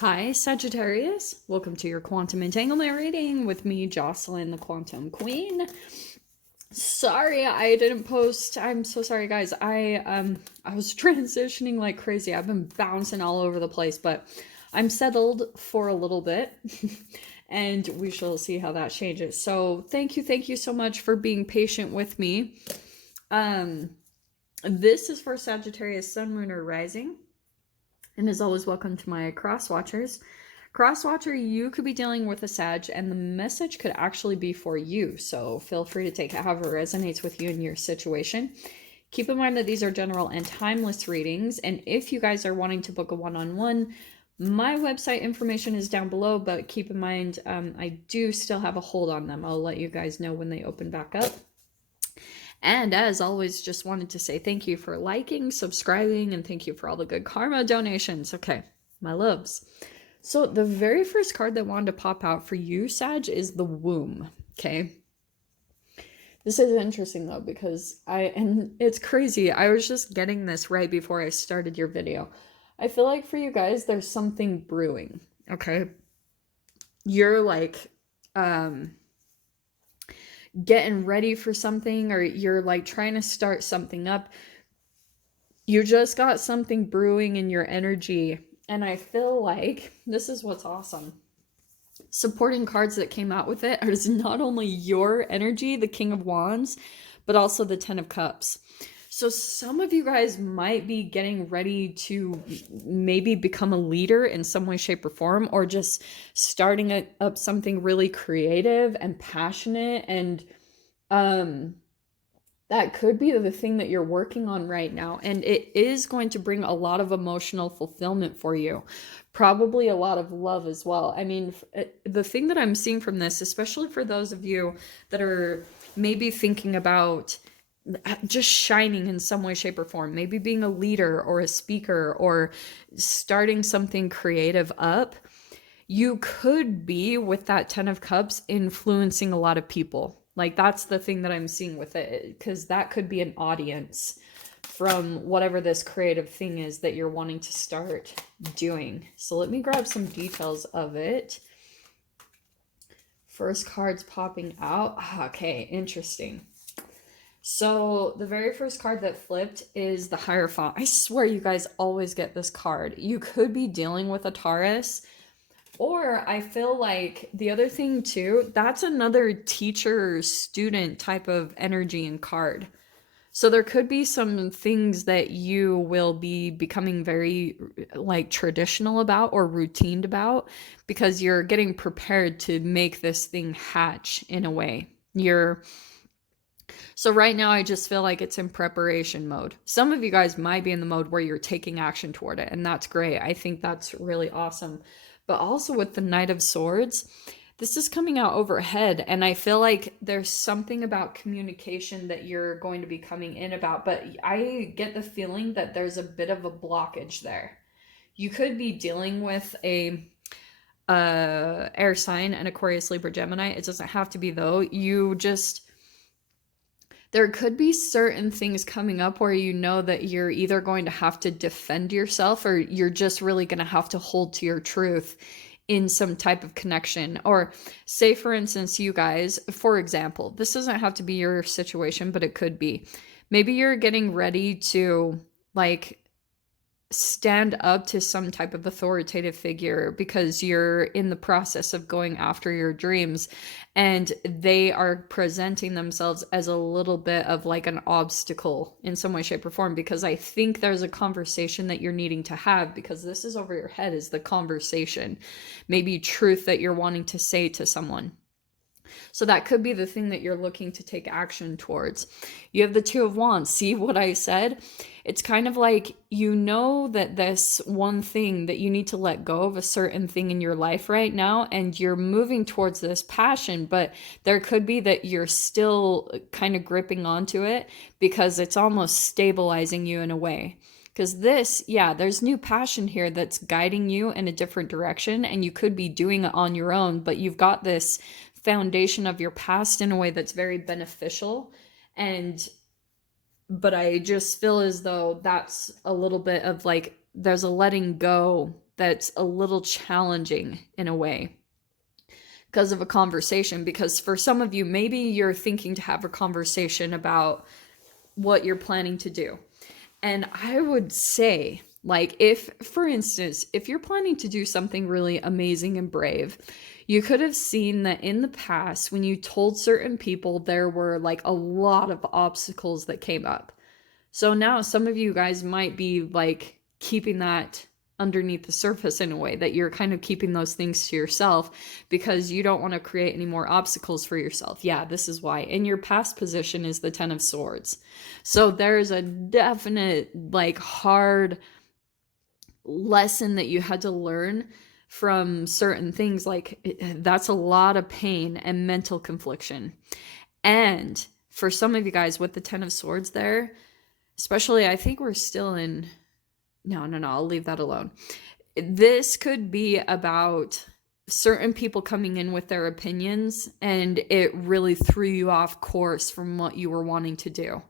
Hi, Sagittarius. Welcome to your Quantum Entanglement reading with me, Jocelyn, the Quantum Queen. Sorry, I didn't post. I'm so sorry, guys. I was transitioning like crazy. I've been bouncing all over the place, but I'm settled for a little bit, and we shall see how that changes. So, thank you so much for being patient with me. This is for Sagittarius Sun, Moon, or Rising. And as always, welcome to my cross watchers. Cross watcher, you could be dealing with a Sag, and the message could actually be for you. So feel free to take it however resonates with you in your situation. Keep in mind that these are general and timeless readings. And if you guys are wanting to book a one-on-one, my website information is down below, but keep in mind, I do still have a hold on them. I'll let you guys know when they open back up. And as always, just wanted to say thank you for liking, subscribing, and thank you for all the good karma donations. Okay, my loves. So the very first card that wanted to pop out for you, Sag, is the womb. Okay. This is interesting though, because and it's crazy. I was just getting this right before I started your video. I feel like for you guys, there's something brewing. Okay. You're like, getting ready for something, or you're like trying to start something up. You just got something brewing in your energy, and I feel like this is what's awesome. Supporting cards that came out with it is not only your energy, the King of Wands, but also the Ten of Cups. So some of you guys might be getting ready to maybe become a leader in some way, shape, or form, or just starting up something really creative and passionate. And that could be the thing that you're working on right now. And it is going to bring a lot of emotional fulfillment for you. Probably a lot of love as well. I mean, the thing that I'm seeing from this, especially for those of you that are maybe thinking about just shining in some way, shape, or form, maybe being a leader or a speaker or starting something creative up, you could be, with that Ten of Cups, influencing a lot of people. Like, that's the thing that I'm seeing with it, because that could be an audience from whatever this creative thing is that you're wanting to start doing. So let me grab some details of it. First card's popping out. Okay, interesting. So the very first card that flipped is the Hierophant. I swear you guys always get this card. You could be dealing with a Taurus, or I feel like the other thing too, that's another teacher student type of energy and card. So there could be some things that you will be becoming very like traditional about or routined about, because you're getting prepared to make this thing hatch in a way. So right now, I just feel like it's in preparation mode. Some of you guys might be in the mode where you're taking action toward it, and that's great. I think that's really awesome. But also with the Knight of Swords, this is coming out overhead, and I feel like there's something about communication that you're going to be coming in about, but I get the feeling that there's a bit of a blockage there. You could be dealing with a air sign, an Aquarius, Libra, Gemini. It doesn't have to be though. There could be certain things coming up where you know that you're either going to have to defend yourself, or you're just really going to have to hold to your truth in some type of connection. Or say, for instance, you guys, for example, this doesn't have to be your situation, but it could be. Maybe you're getting ready to like stand up to some type of authoritative figure because you're in the process of going after your dreams, and they are presenting themselves as a little bit of like an obstacle in some way, shape, or form, because I think there's a conversation that you're needing to have, because this is over your head, is the conversation, maybe truth that you're wanting to say to someone. So that could be the thing that you're looking to take action towards. You have the Two of Wands. See what I said? It's kind of like, you know that this one thing that you need to let go of, a certain thing in your life right now, and you're moving towards this passion, but there could be that you're still kind of gripping onto it because it's almost stabilizing you in a way. Because this, yeah, there's new passion here that's guiding you in a different direction, and you could be doing it on your own, but you've got this foundation of your past in a way that's very beneficial. But I just feel as though that's a little bit of like, there's a letting go that's a little challenging in a way because of a conversation. Because for some of you, maybe you're thinking to have a conversation about what you're planning to do. And I would say, like, if, for instance, if you're planning to do something really amazing and brave, you could have seen that in the past when you told certain people, there were like a lot of obstacles that came up. So now some of you guys might be like keeping that underneath the surface in a way, that you're kind of keeping those things to yourself because you don't want to create any more obstacles for yourself. Yeah, this is why. And your past position is the 10 of Swords. So there's a definite like hard lesson that you had to learn from certain things. Like that's a lot of pain and mental confliction. And for some of you guys with the 10 of Swords there, especially, I think we're still in, no, I'll leave that alone. This could be about certain people coming in with their opinions, and it really threw you off course from what you were wanting to do.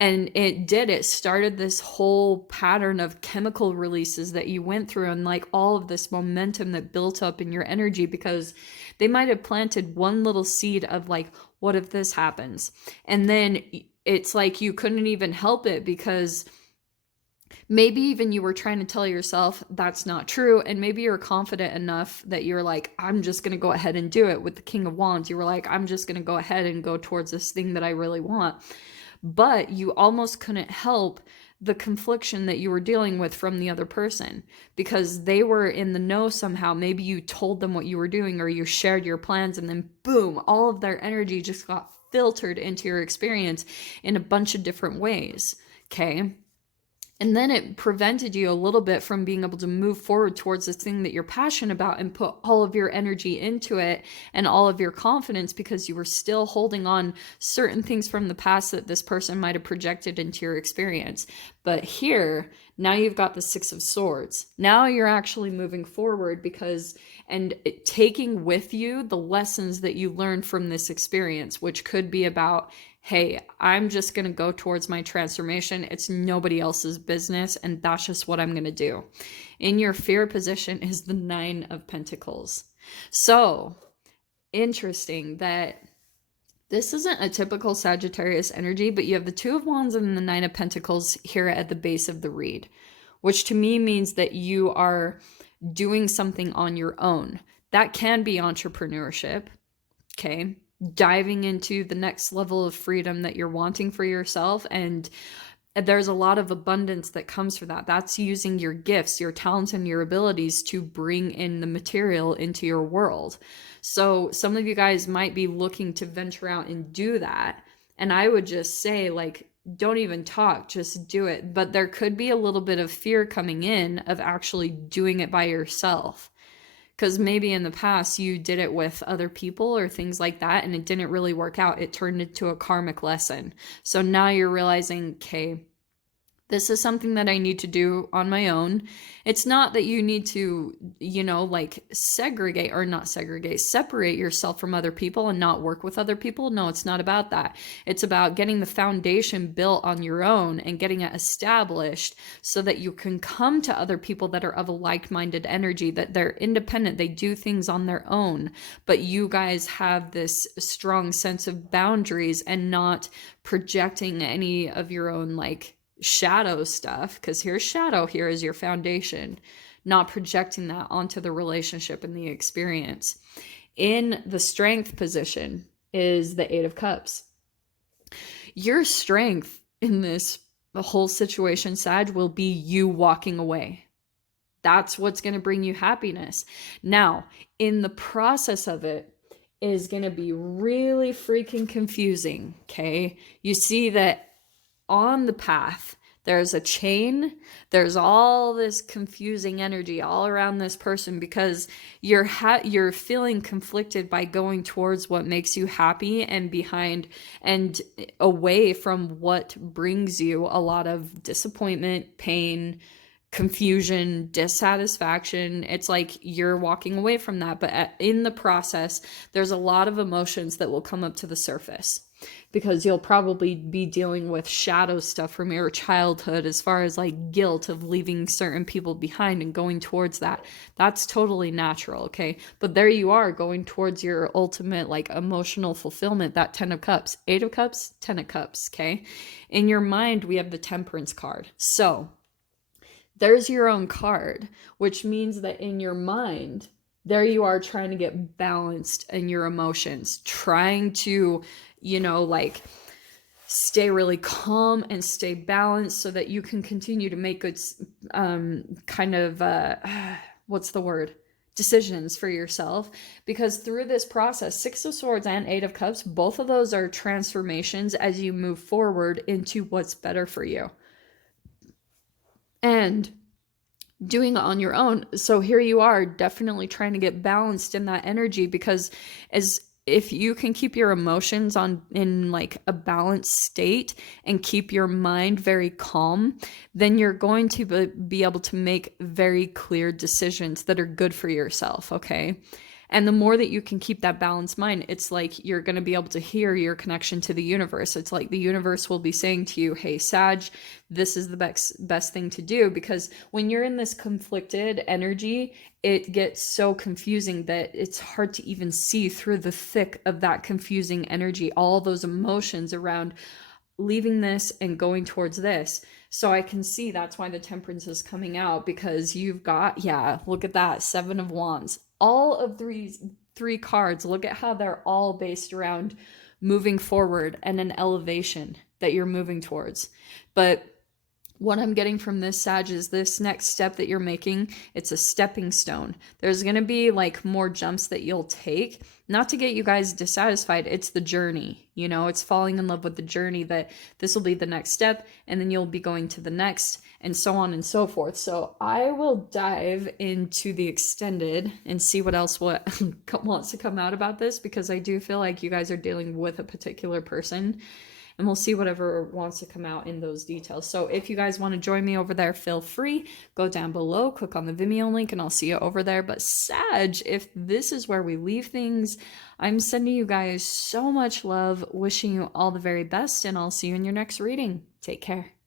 And it started this whole pattern of chemical releases that you went through, and like all of this momentum that built up in your energy, because they might have planted one little seed of like, what if this happens? And then it's like you couldn't even help it, because maybe even you were trying to tell yourself that's not true. And maybe you're confident enough that you're like, I'm just going to go ahead and do it. With the King of Wands, you were like, I'm just going to go ahead and go towards this thing that I really want. But you almost couldn't help the confliction that you were dealing with from the other person, because they were in the know somehow. Maybe you told them what you were doing, or you shared your plans, and then boom, all of their energy just got filtered into your experience in a bunch of different ways. Okay. And then it prevented you a little bit from being able to move forward towards this thing that you're passionate about and put all of your energy into it and all of your confidence, because you were still holding on certain things from the past that this person might have projected into your experience. But here, now you've got the 6 of Swords. Now you're actually moving forward and taking with you the lessons that you learned from this experience, which could be about, hey, I'm just going to go towards my transformation. It's nobody else's business, and that's just what I'm going to do. In your fear position is the 9 of Pentacles. So interesting that this isn't a typical Sagittarius energy, but you have the 2 of Wands and the 9 of Pentacles here at the base of the read, which to me means that you are doing something on your own. That can be entrepreneurship, okay? Diving into the next level of freedom that you're wanting for yourself. And there's a lot of abundance that comes from that. That's using your gifts, your talents, and your abilities to bring in the material into your world. So some of you guys might be looking to venture out and do that. And I would just say, like, don't even talk, just do it. But there could be a little bit of fear coming in of actually doing it by yourself. Because maybe in the past you did it with other people or things like that, and it didn't really work out. It turned into a karmic lesson. So now you're realizing, okay, this is something that I need to do on my own. It's not that you need to, like separate yourself from other people and not work with other people. No, it's not about that. It's about getting the foundation built on your own and getting it established so that you can come to other people that are of a like-minded energy, that they're independent, they do things on their own, but you guys have this strong sense of boundaries and not projecting any of your own like shadow stuff, because here's shadow, here is your foundation, not projecting that onto the relationship and the experience. In the strength position is the 8 of Cups. Your strength in this whole situation, Sag, will be you walking away. That's what's going to bring you happiness. Now, in the process of it is going to be really freaking confusing, okay? You see that on the path, there's a chain, there's all this confusing energy all around this person, because you're feeling conflicted by going towards what makes you happy and behind and away from what brings you a lot of disappointment, pain, confusion, dissatisfaction. It's like you're walking away from that. But in the process, there's a lot of emotions that will come up to the surface because you'll probably be dealing with shadow stuff from your childhood as far as like guilt of leaving certain people behind and going towards that. That's totally natural, okay? But there you are going towards your ultimate like emotional fulfillment, that 10 of cups, 8 of cups, 10 of cups, okay? In your mind, we have the Temperance card. So, there's your own card, which means that in your mind, there you are trying to get balanced in your emotions, trying to, like stay really calm and stay balanced so that you can continue to make good, what's the word? Decisions for yourself. Because through this process, 6 of Swords and 8 of Cups, both of those are transformations as you move forward into what's better for you. And doing it on your own. So here you are definitely trying to get balanced in that energy, because as if you can keep your emotions in like a balanced state and keep your mind very calm, then you're going to be able to make very clear decisions that are good for yourself, okay? And the more that you can keep that balanced mind, it's like you're going to be able to hear your connection to the universe. It's like the universe will be saying to you, hey, Sag, this is the best thing to do. Because when you're in this conflicted energy, it gets so confusing that it's hard to even see through the thick of that confusing energy, all those emotions around leaving this and going towards this. So I can see that's why the Temperance is coming out, because you've got, look at that, 7 of Wands. All of these three cards, look at how they're all based around moving forward and an elevation that you're moving towards. But what I'm getting from this, Sag, is this next step that you're making, it's a stepping stone. There's going to be like more jumps that you'll take, not to get you guys dissatisfied. It's the journey, it's falling in love with the journey, that this will be the next step, and then you'll be going to the next, and so on and so forth. So I will dive into the extended and see what else wants to come out about this, because I do feel like you guys are dealing with a particular person. And we'll see whatever wants to come out in those details. So if you guys want to join me over there, feel free. Go down below, click on the Vimeo link, and I'll see you over there. But Sag, if this is where we leave things, I'm sending you guys so much love, wishing you all the very best, and I'll see you in your next reading. Take care.